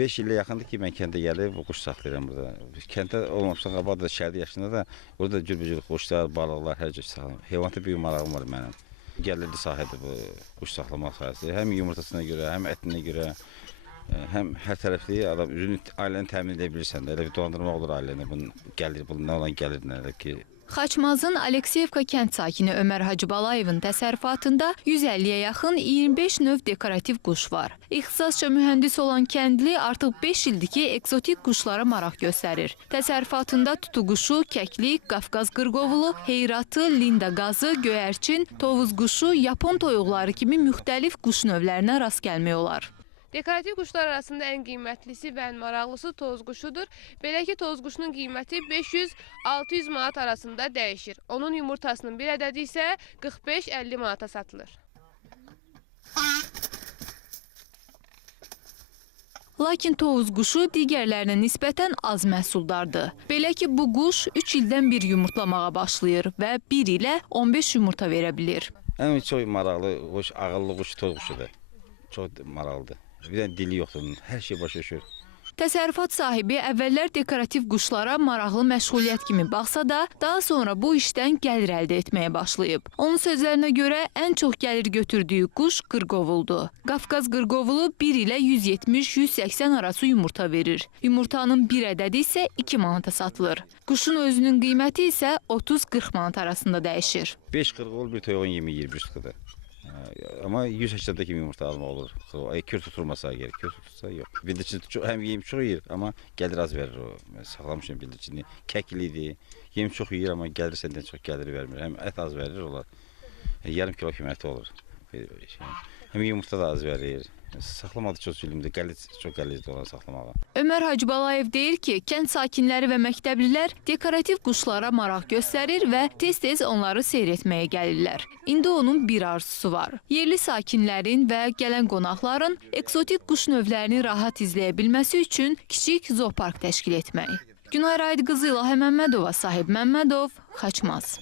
5 ilə yaxındır ki, mən kəndə gəlib bu quş saxlayıram burada. Kəndə olmamışdan qabaq da şəhərdə yaşında da burada cürbücür quşlar, balıqlar hər cür saxlayıram. Heyvanta böyük marağım var mənim. Gəlirli sahədir bu quş saxlamaq sahəsi. Həm yumurtasına görə, həm ətinə görə, həm hər tərəfli adam üzünü ailəni təmin edə bilirsən də. Elə bir dolandırmaq olur ailəni. Bunun gəlir, bunun nə olan gəlir nə ki. Xaçmazın Alekseyevka kənd sakini Ömər Hacıbalayevin təsərrüfatında 150-yə yaxın 25 növ dekorativ quş var. İxtisasca mühəndis olan kəndli artıq 5 ildir ki, ekzotik quşlara maraq göstərir. Təsərrüfatında tutuquşu, kəklik, Qafqaz qırqovulu, heyratı, linda qazı, göyərçin, tovuz quşu, yapon toyuqları kimi müxtəlif quş növlərinə rast gəlmək olar. Dekorativ quşlar arasında ən qiymətlisi və ən maraqlısı toz quşudur. Belə ki, toz quşunun qiyməti 500-600 manat arasında dəyişir. Onun yumurtasının bir ədədi isə 45-50 manata satılır. Lakin tovuz quşu digərlərinə nisbətən az məhsuldardır. Belə ki, bu quş 3 ildən bir yumurtlamağa başlayır və 1 ilə 15 yumurta verə bilir. Ən çox maraqlı quş, ağıllı quş toz quşudur. Çox maraqlıdır. Bir də dili yoxdur, hər şey başa düşür. Təsərrüfat sahibi əvvəllər dekorativ quşlara maraqlı məşğuliyyət kimi baxsa da, daha sonra bu işdən gəlir əldə etməyə başlayıb. Onun sözlərinə görə ən çox gəlir götürdüyü quş qırqovuldur. Qafqaz qırqovulu 1 ilə 170-180 arası yumurta verir. Yumurtanın bir ədədi isə 2 manata satılır. Quşun özünün qiyməti isə 30-40 manat arasında dəyişir. 5 qırqovul bir toyuğun yemi yiyir, bir sıxıdır. Amma 180 kimi yumurta alma olur. Kür tutulmasa gerek, kür tutulsa yox. Bildirçin həm yem çox yiyir, amma gəlir az verir o. Mən saxlamışam bildirçini. Kəklidir, yem çox yiyir, amma gəlir səndən çox gəlir vermir. Həm ət az verir olar. Yarım kilo qiyməti olur. Həm yumurta da az verir. Saxlamadı çox zülümdür, çox qəlizdir olan saxlamağa. Ömər Hacıbalayev deyir ki, kənd sakinləri və məktəblilər dekorativ quşlara maraq göstərir və tez-tez onları seyr etməyə gəlirlər. İndi onun bir arzusu var. Yerli sakinlərin və gələn qonaqların eksotik quş növlərini rahat izləyə bilməsi üçün kiçik zoopark təşkil etmək. Günay Raid qızı İlahə Məmmədova, Sahib Məmmədov, Xaçmaz.